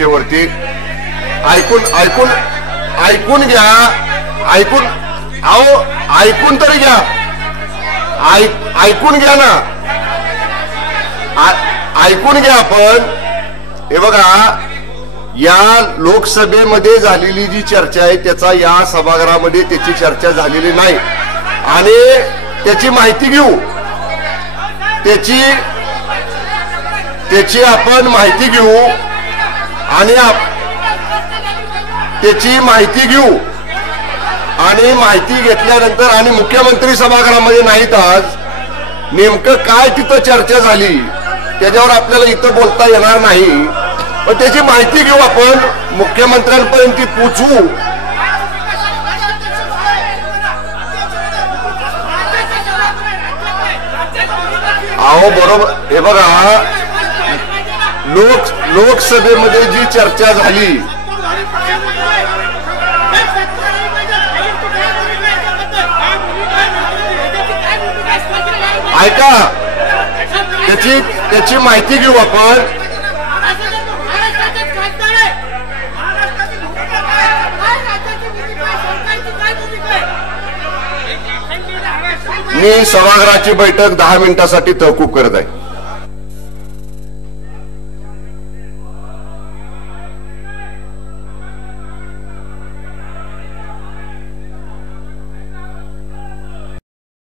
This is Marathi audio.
वरती ऐकून ऐकून ऐकून घ्या, ऐकून आओ ऐकून तरी घ्या, ऐकून घ्या ना, ऐकून घ्या आपण. हे बघा, या लोकसभेमध्ये झालेली जी चर्चा आहे त्याचा या सभागृहामध्ये त्याची चर्चा झालेली नाही आणि त्याची माहिती घेऊ, त्याची आपण माहिती घेऊ आणि त्याची माहिती घेऊ आणि माहिती घेतल्यानंतर आणि मुख्यमंत्री सभागृहामध्ये नाहीत आज, नेमकं काय तिथं चर्चा झाली त्याच्यावर आपल्याला इथं बोलता येणार नाही, पण त्याची माहिती घेऊ आपण, मुख्यमंत्र्यांपर्यंत ती पोचवू. अहो बरोबर, हे बघा, लोकसभेमध्ये जी चर्चा झाली ऐका, त्याची माहिती घेऊ आपण. मी सभागृहाची बैठक 10 मिनिटांसाठी तहकूब करत आहे.